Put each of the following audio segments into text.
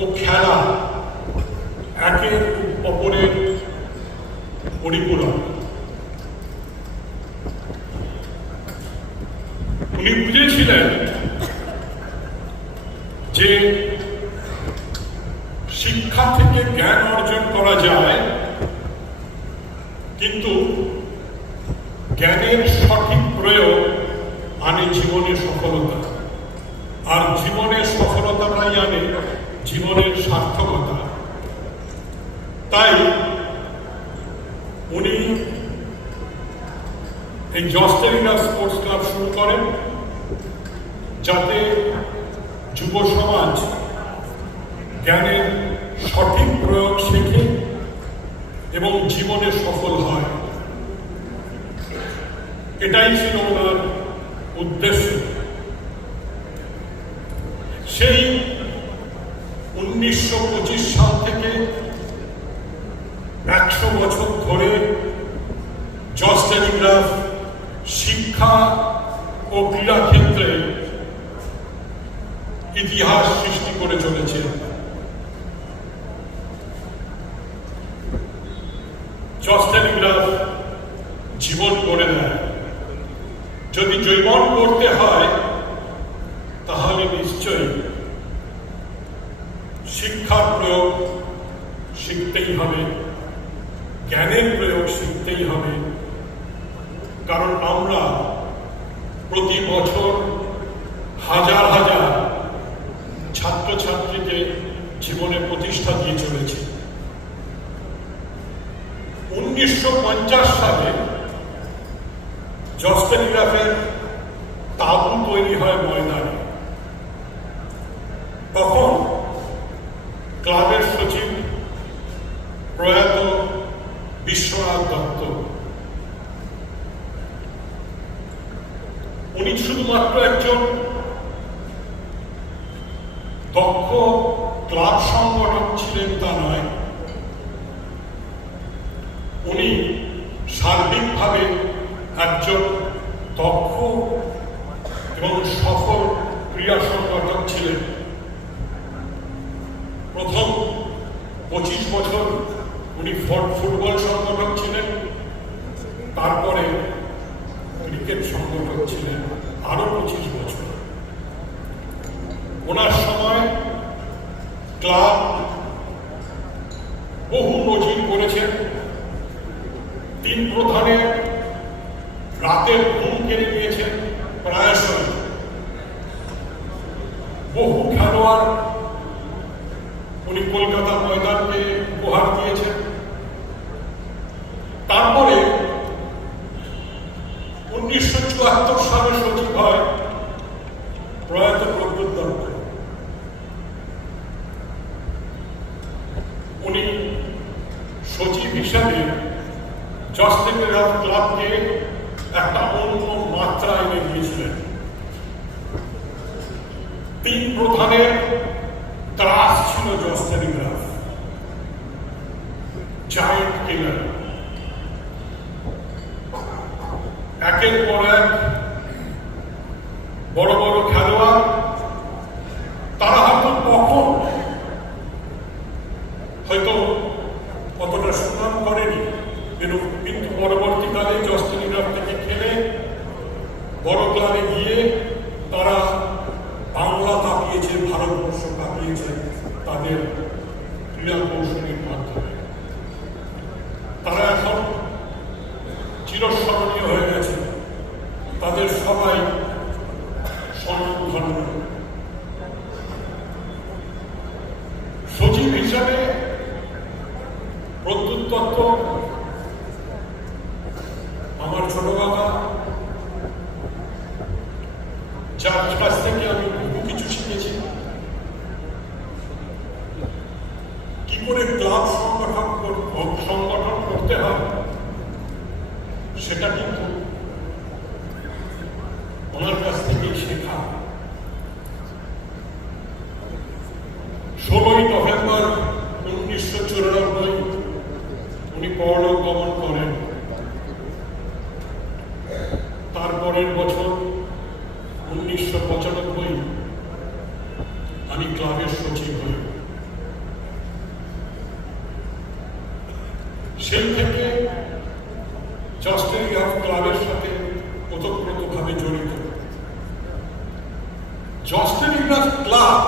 ও খেলা একে অপরের পরিপূরক। উনি বুঝেছিলেন যে শিক্ষা থেকে জ্ঞান অর্জন করা যায়, কিন্তু জ্ঞানের সঠিক প্রয়োগ আনে জীবনের সফলতা, আর জীবনের সফলতাটাই আনে জীবনের সার্থকতা। তাই উনি এই জস্টেরিনা স্পোর্টস ক্লাব শুরু করেন, যাতে যুব সমাজ জ্ঞানের সঠিক প্রয়োগ শেখে এবং জীবনে সফল হয়। এটাই ছিল ওনার উদ্দেশ্য। সেই 1925 সাল থেকে 100 বছর ধরে জর্জ টেলিগ্রাফ শিক্ষা ও ক্রীড়া ক্ষেত্রে ইতিহাস সৃষ্টি করে চলেছে। জর্জ টেলিগ্রাফ জীবন করে দেয়। যদি জীবন করতে হয় তাহলে নিশ্চয়ই শিক্ষার প্রয়োগ শিখতেই হবে, জ্ঞানের প্রয়োগ শিখতেই হবে। কারণ আমরা প্রতি বছর হাজার হাজার ছাত্রছাত্রীকে জীবনে প্রতিষ্ঠা দিয়ে চলেছি। 1950 সালে জর্জ টেলিগ্রাফের তাঁবু তৈরি হয় ময়দানে। তখন ক্লাবের সচিব প্রয়াত বিশ্বনাথ দত্ত। উনি শুধুমাত্র একজন দক্ষ ক্লাব সংগঠক ছিলেন তা নয়, উনি সার্বিকভাবে একজন দক্ষ এবং সফল ক্রীড়া সংগঠক ছিলেন। প্রথম 25 বছর উনি ফুটবল সংগঠক ছিলেন, তারপরে ক্রিকেট সংগঠক ছিলেন আরো 25 বছর। ওনার সময় ক্লাব বহু নজির করেছেন। 3 প্রধানের রাতের ঘুম কেড়ে নিয়েছেন প্রায়শই। বহু খেলোয়াড় উনি কলকাতা ময়দানকে উপহার দিয়েছেন। তারপরে 1974 সালে সচিব হয় প্রয়াত প্রদ্যুৎ দত্ত। উনি সচিব হিসাবে জর্জ টেলিগ্রাফ ক্লাবকে একটা অন্য মাত্রা এনে দিয়েছিলেন। 3 প্রধানের ত্রাস ছিল জর্জ টেলিগ্রাফ, জায়েন্ট কিলার। একের পর এক বড় বড় খেলোয়াড়, তারা হয়তো কতটা সুনাম করেনি, কিন্তু পরবর্তীকালে জর্জ টেলিগ্রাফ থেকে খেলে বড় ক্লাবে গিয়ে তারা বাংলা কাঁপিয়েছে, ভারতবর্ষ কাঁপিয়েছে তাদের ক্রীড়া কৌশলের মাধ্যমে। তারা এখন চিরস্মরণীয় হয়ে গেছে, তাদের সবাই স্বনামধন্য। সচিব হিসাবে প্রদ্যুৎ দত্ত আমার ছোট বাবা, যার কাছ থেকে আমি বহু কিছু শিখেছি। কি করে ক্লাব সংগঠন করতে হয় সেটা কিন্তু ওনার কাছ থেকেই শেখা। 16ই নভেম্বর 1994 উনি পরলোক গমন করেন। তারপরের বছর 1995 আমি ক্লাবের সচিব হই। সেই থেকে জাস্টিস গার্লস ক্লাবের সাথে ওতপ্রোতভাবে জড়িত। জাস্টিস গার্লস ক্লাব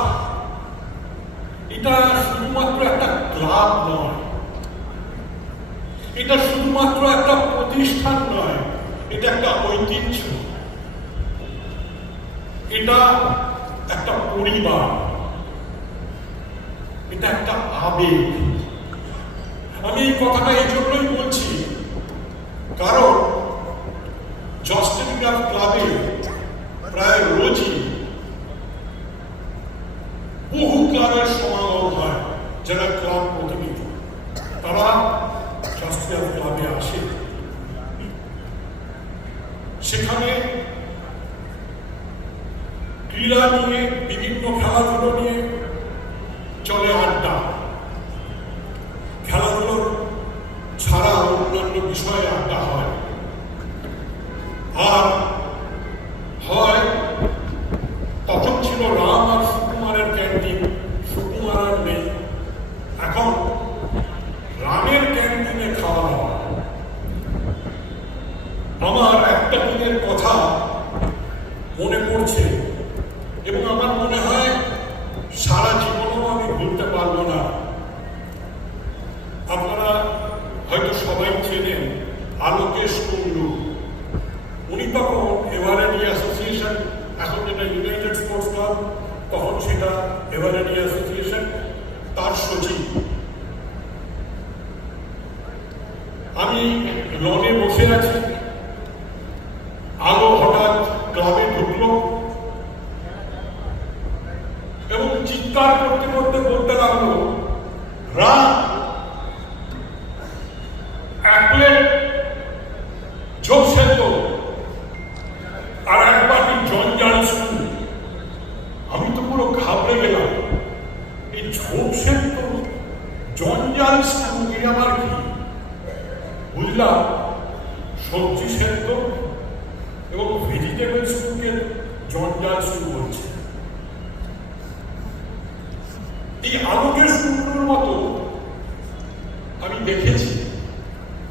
এটা শুধুমাত্র একটা ক্লাব নয়, এটা শুধুমাত্র একটা প্রতিষ্ঠান নয়, এটা একটা ঐতিহ্য, এটা একটা পরিবার, এটা একটা আবেগ। আমি এই কথাটা এই জন্যই বলছি, কারণ জাস্টিস গার্লস ক্লাবে প্রায় রোজই বহু ক্লাবের সমাগম হয়। যারা ক্লাব প্রতিনিধি তারা জাস্টিস গার্লস ক্লাবে আসে, সেখানে ক্রীড়া নিয়ে, বিভিন্ন খেলাধুলো নিয়ে চলে আড্ডা। খেলাধুলোর ছাড়া অন্যান্য বিষয়ে আড্ডা হয়। আর হয় তখন ছিল রাম আর সুকুমারের ক্যান্টিন, সুকুমার আর নেই, এখন রামের ক্যান্টিনে খাওয়া দাওয়া। আমার একটা দিনের কথা মনে পড়ছে এবং আমার মনে হয় সারা জীবনেও আমি ভুলতে পারবো না। আপনারা হয়তো সবাই চেনেন আলোকেশ কুন্ডু। উনি তখন এভারেডি অ্যাসোসিয়েশন, এখন যেটা ইউনাইটেড স্পোর্টস ক্লাব, তখন সেটা এভারেডি অ্যাসোসিয়েশন, তার সচিব। আমি লনে বসে আছি, আলো হঠাৎ ক্লাবে ঢুকলো এবং চিৎকার করতে করতে বলতে লাগলো, রাম, এক প্লেট ঝোপ সেদ্ধ আর এক বাটি জঞ্জাল শুরু। আমি তো পুরো ঘাবড়ে গেলাম। এই ঝোপ সেদ্ধ, জঞ্জাল শুরু কি আমার কি? বুঝলাম সবজি সেদ্ধ এবং ভেজিটেবল স্যুপকে জঞ্জাল শুরু হচ্ছে। এই আলোকের শুরুর মতো আমি দেখেছি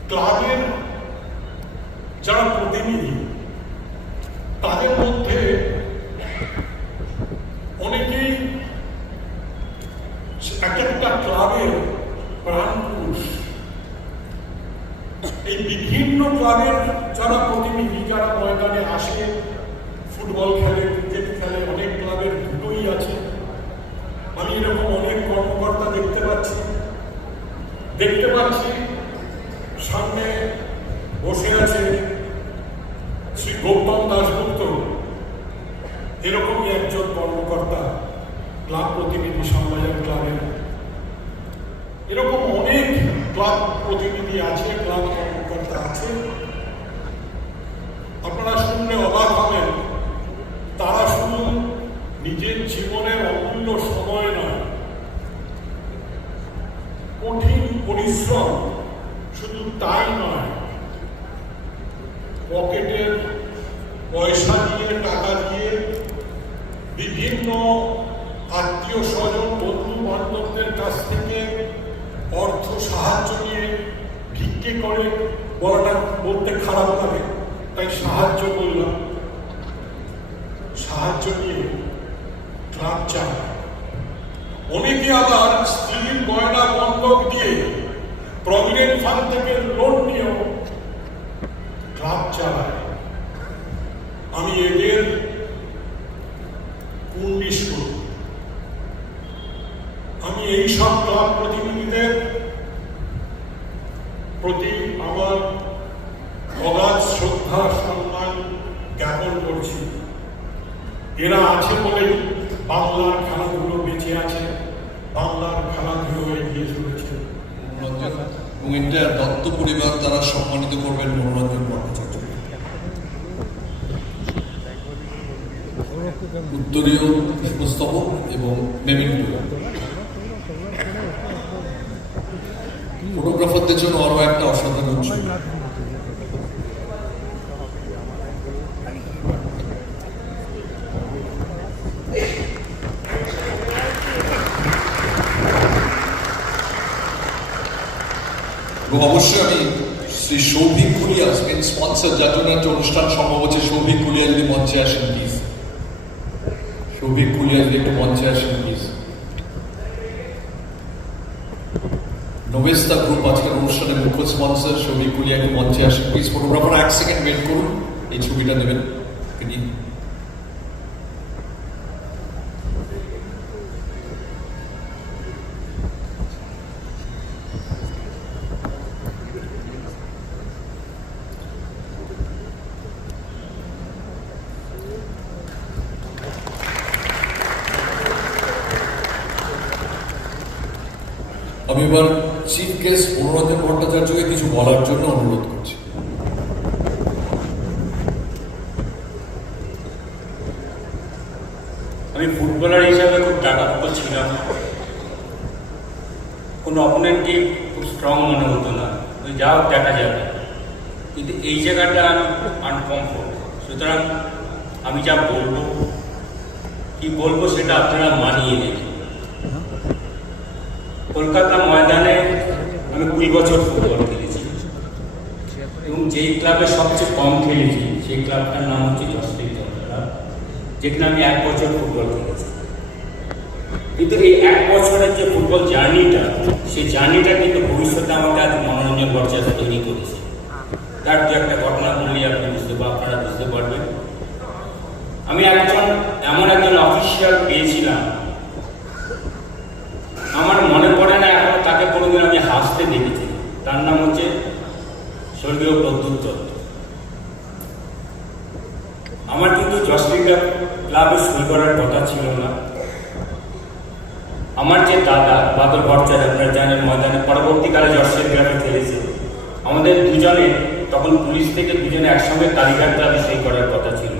ক্লাবের যারা প্রতিনিধি, তাদের মধ্যে অনেকেই এক একটা ক্লাবের প্রাণ পুরুষ। এই বিভিন্ন ক্লাবের যারা প্রতিনিধি, যারা ময়দানে আসে, ফুটবল খেলে, ক্রিকেট খেলে, অনেক ক্লাবের দুটোই আছে। আমি এরকম অনেক কর্মকর্তা দেখতে পাচ্ছি। সামনে বসে আছে শ্রী গৌতম দাশগুপ্ত, এরকমই একজন কর্মকর্তা ক্লাব প্রতিনিধি, শ্যামবাজার ক্লাবের। এরকম অনেক ক্লাব প্রতিনিধি আছে, ক্লাব কর্মকর্তা আছে। আপনারা শুনলে অবাক হবেন, তারা শুধু নিজের জীবনের অমূল্য সময় নয়, কঠিন পরিশ্রম শুধু তাই নয়, পকেটের পয়সা দিয়ে, টাকা দিয়ে, বিভিন্ন আত্মীয় স্বজন, বন্ধু বান্ধবদের কাছ থেকে অর্থ সাহায্য নিয়ে, ভিক্ষে করে বলাটা বলতে খারাপ লাগে, তাই সাহায্য বললাম, সাহায্য নিয়ে ক্লাব চালায়। অনেকে আবার স্ত্রীর গয়না বন্ধক দিয়ে, প্রভিডেন্ট ফান্ড থেকে লোন নিয়েও ক্লাব চালায়। আমি এদের কুর্নিশ করি। আমি এইসব ক্লাব প্রতিনিধিদের প্রতি আমার অগাধ শ্রদ্ধা, সম্মান জ্ঞাপন করছি। এরা আছে বলেই বাংলার খেলাধুলো বেঁচে আছে, বাংলার খেলাধুলো এগিয়ে চলেছে। এবং এটা দত্ত পরিবার দ্বারা সম্মানিত করবেন মনোরঞ্জন ভট্টাচার্য। উত্তরীয় পুষ্পস্তবক এবং মেমেন্টো। ফটোগ্রাফারদের জন্য আরো একটা অসাধারণ ছবি। এবং অবশ্যই আমি শ্রী সৌভিক কুলিয়া মেন স্পন্সর, যার জন্য একটা অনুষ্ঠান সম্ভব হচ্ছে, সৌভিক কুলিয়া যদি মঞ্চে আসেন প্লিজ। সৌভিক কুলিয়া যদি একটু মঞ্চে আসেন প্লিজ। নবেস্তা গ্রুপ আজকের অনুষ্ঠানের মুখ্য স্পন্সর, সৌভিক কুলিয়া একটু মঞ্চে আসেন প্লিজ। ফটোগ্রাফার 1 সেকেন্ড ওয়েট করুন, এই ছবিটা নেবেন। আমি এবার চিফ গেস্ট মনোরঞ্জন ভট্টাচার্যকে কিছু বলার জন্য অনুরোধ করছি। আমি ফুটবলার হিসাবে খুব টাকাভুক্ত ছিলাম, কোনো অপোনেন্টকে খুব স্ট্রং মনে হতো না, ওই যাও দেখা যাবে। কিন্তু এই জায়গাটা আমি আনকমফোর্ট, সুতরাং আমি যা বলবো কি বলবো সেটা আপনারা মানিয়ে নেবেন। কলকাতা ময়দানে আমি 20 বছর ফুটবল খেলেছি এবং যেই ক্লাবে সবচেয়ে কম খেলেছি সেই ক্লাবটার নাম হচ্ছে জসপ্রীত ক্লাব, যেখানে আমি 1 বছর ফুটবল খেলেছি। কিন্তু এই 1 বছরের যে ফুটবল জার্নিটা, সেই জার্নিটা কিন্তু ভবিষ্যতে আমাকে আজ মনোরঞ্জন ভট্টাচার্য তৈরি করেছে। তার দু একটা ঘটনা বললে আপনি আপনারা বুঝতে পারবেন। আমি এমন একজন অফিসিয়াল পেয়েছিলাম, আমার মনে পড়ে না এখন তাকে কোনোদিন আমি হাসতে দেখেছি। তার নাম হচ্ছে স্বর্গীয় প্রদ্যুৎ দত্ত। আমার কিন্তু জসপ্রীত ক্লাবে সই করার কথা ছিল না। আমার যে দাদা বাদল ভট্টাচার্য, আপনারা জানেন, ময়দানে পরবর্তীকালে জসপ্রীত ক্লাবে খেলেছে। আমাদের দুজনে তখন পুলিশ থেকে দুজনে একসঙ্গে কালীঘাট ক্লাবে সই করার কথা ছিল।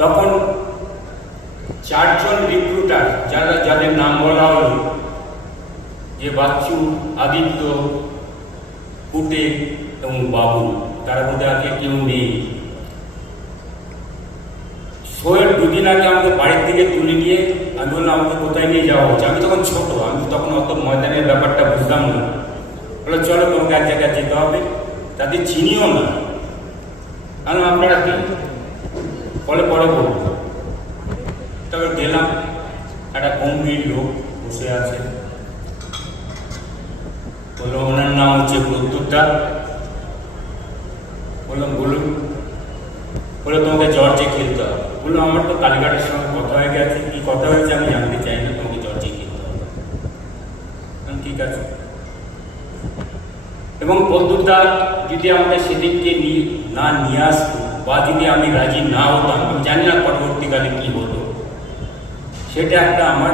তখন 4 জন রিক্রুটার, যাদের নাম বলা হলো, যে বাচ্চু, আদিত্য, কুটে এবং বাবু, তারা মধ্যে আগে কেউ নেই। শোয়ের 2 দিন আগে আমাকে বাড়ির থেকে তুলে নিয়ে আমি বললাম আমাকে কোথায় নিয়ে যাওয়া হচ্ছে। আমি তখন ছোট, আমি তখন অত ময়দানের ব্যাপারটা বুঝতাম না। বলে চলো তোমাকে এক জায়গায় যেতে হবে, তাদের চিনিও না। কারণ আপনারা কি বলে পরে বলবো। তবে গেলাম, একটা গম্ভীর লোক বসে আছে, বললো ওনার নাম হচ্ছে প্রদ্যুৎদা। বললাম বলুন। বলে তোমাকে জর্জে খেলতে হবে। বললো আমার তো কালীঘাটের সঙ্গে কথা হয়ে গেছে, কি কথা হয়েছে আমি জানতে চাই না, তোমাকে জর্জে খেলতে হবে। ঠিক আছে। এবং প্রদ্যুৎদা যদি আমাকে সেদিনকে না নিয়ে আসতো বা যদি আমি রাজি না হতাম, আমি জানি না পরবর্তীকালে কি হতো। সেটা একটা আমার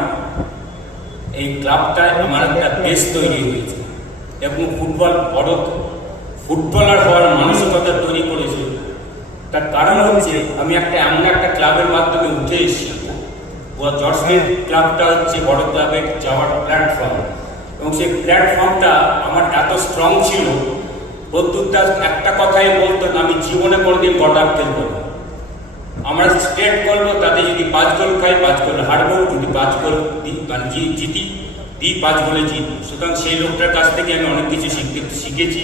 এই ক্লাবটায় আমার একটা দেশ তৈরি হয়েছে এবং বড় ফুটবলার হওয়ার মানসিকতা তৈরি করেছে। তার কারণ হচ্ছে আমি এমন একটা ক্লাবের মাধ্যমে উঠে এসেছি। জসপ্রীত ক্লাবটা হচ্ছে বড় ক্লাবের যাওয়ার প্ল্যাটফর্ম, এবং সেই প্ল্যাটফর্মটা আমার এত স্ট্রং ছিল। প্রদ্যুৎদা একটা কথাই বলতো, আমি জীবনে কোনোদিন গটাপ খেলবো না, আমরা স্টেট করবো, তাতে যদি 5 গোল খাই 5 গোল হারবো, যদি 5 গোল জিতি 5 গোলে জিতবো। সুতরাং সেই লোকটার কাছ থেকে আমি অনেক কিছু শিখেছি।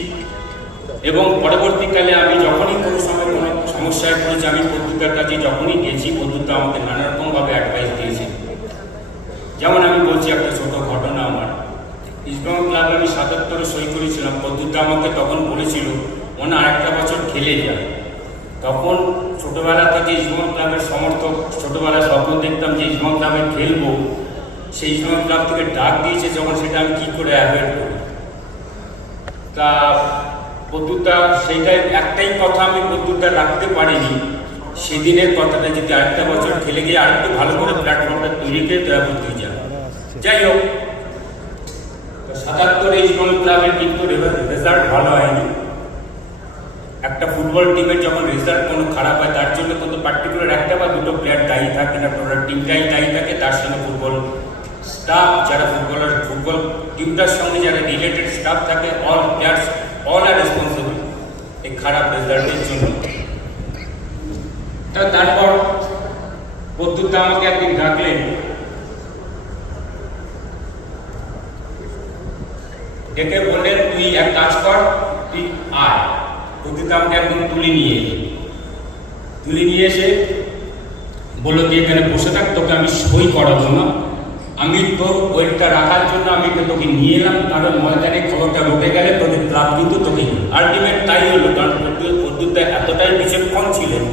এবং পরবর্তীকালে আমি যখনই কোনো সময় কোনো সমস্যায় পড়েছি, আমি প্রদ্যুৎদার কাছে যখনই গেছি, প্রদ্যুৎদা আমাকে নানা রকমভাবে অ্যাডভাইস দিয়েছে। যেমন আমি বলছি একটা ছোট ঘটনা। আমার ইস্টবেঙ্গল ক্লাবে আমি 77-এ সই করেছিলাম। প্রদ্যুৎদা আমাকে তখন বলেছিল মনে আরেকটা বছর খেলে যায়। তখন ছোটবেলা থেকে ইস্টবেঙ্গল ক্লাবের সমর্থক, ছোটবেলায় স্বপ্ন দেখতাম যে ইস্টবেঙ্গল ক্লাবে খেলবো। সেই ইস্টবেঙ্গল ক্লাব থেকে ডাক দিয়েছে যখন, সেটা আমি কী করে অ্যাভয়েড করি। তা প্রদ্যুৎদা সেইটাই একটাই কথা আমি প্রদ্যুৎদা রাখতে পারিনি, সেদিনের কথাটা যদি আরেকটা বছর খেলে গিয়ে আরেকটু ভালো করে প্ল্যাটফর্মটা তৈরি করে দয়া করতে যান। যাই হোক, 77-এ ইস্টবেঙ্গল ক্লাবের কিন্তু রেজাল্ট ভালো হয়নি। একটা ফুটবল টিমের যখন রেজাল্ট কোনো খারাপ হয়, তার জন্য কিন্তু পার্টিকুলার একটা বা দুটো প্লেয়ার দায়ী থাকে না, টোটাল টিমটাই দায়ী থাকে। তার সঙ্গে ফুটবল স্টাফ, যারা ফুটবল টিমটার সঙ্গে যারা রিলেটেড স্টাফ থাকে, অল প্লেয়ার্স অল আর রেসপন্সিবল এই খারাপ রেজাল্টের জন্য। তারপর প্রদ্যুৎদা আমাকে একদিন ডাকলেন, ডেকে বললেন তুই এক কাজ কর, তুই আয়। প্রদ্যুৎ আমাকে একদম তুলে নিয়ে এসে বললো তুই এখানে বসে থাক, তোকে আমি সই করাবো না, আমি তোর ওয়েটটা রাখার জন্য আমি তোকে নিয়ে এলাম, কারণ ময়দানে খবরটা রটে গেলে তোদের ক্লাব কিন্তু তোকে আলটিমেট তাই হলো। কারণ প্রদ্যুৎ এতটাই বিচক্ষণ ছিলেন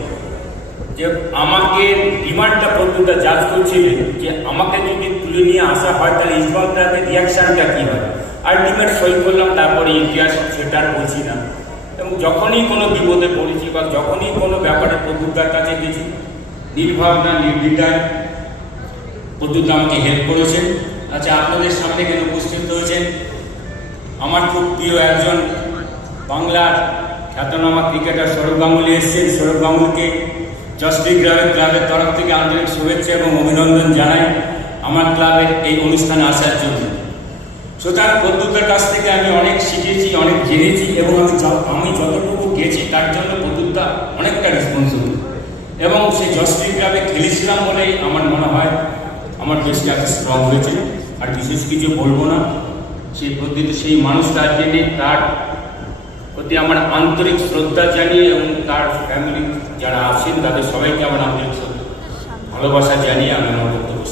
যে আমাকে ডিমান্ডটা প্রদ্যুৎ জাজ করছিলেন যে আমাকে যদি তুলে নিয়ে আসা হয় তাহলে ইস্টবেঙ্গল ক্লাবের রিয়াকশানটা কী হয়। আলটিমেট সই করলাম, তারপরে ইতিহাস সেটা আর বলছি না। এবং যখনই কোনো বিপদে পড়েছি বা যখনই কোনো ব্যাপারে প্রদ্যুৎদার কাছে গেছি, নির্ভাবনা নির্দ্বিধায় প্রদ্যুৎ আমাকে হেল্প করেছেন। আচ্ছা, আপনাদের সামনে কেন উপস্থিত হয়েছেন আমার খুব প্রিয় একজন বাংলার খ্যাতনামা ক্রিকেটার সৌরভ গাঙ্গুলি এসেছেন। সৌরভ গাঙ্গুলিকে জস্টিস ক্লাবের তরফ থেকে আন্তরিক শুভেচ্ছা এবং অভিনন্দন জানাই আমার ক্লাবের এই অনুষ্ঠানে আসার জন্য। সুতরাং প্রদ্যুৎদার কাছ থেকে আমি অনেক শিখেছি, অনেক জেনেছি এবং আমি যতটুকু গেছি তার জন্য প্রদ্যুৎদা অনেকটা রেসপন্সিবল। এবং সেই জস্টিস ক্লাবে খেলেছিলাম বলেই আমার মনে হয় আমার দেশটা এত স্ট্রং হয়েছে। আর বিশেষ কিছু বলবো না, সেই প্রদ্যুৎ সেই মানুষটার জন্য তার প্রতি আমার আন্তরিক শ্রদ্ধা জানিয়ে এবং তার ফ্যামিলি যারা আছেন তাদের সবাইকে আমার আন্তরিক ভালোবাসা জানিয়ে আমি আমার বক্তব্য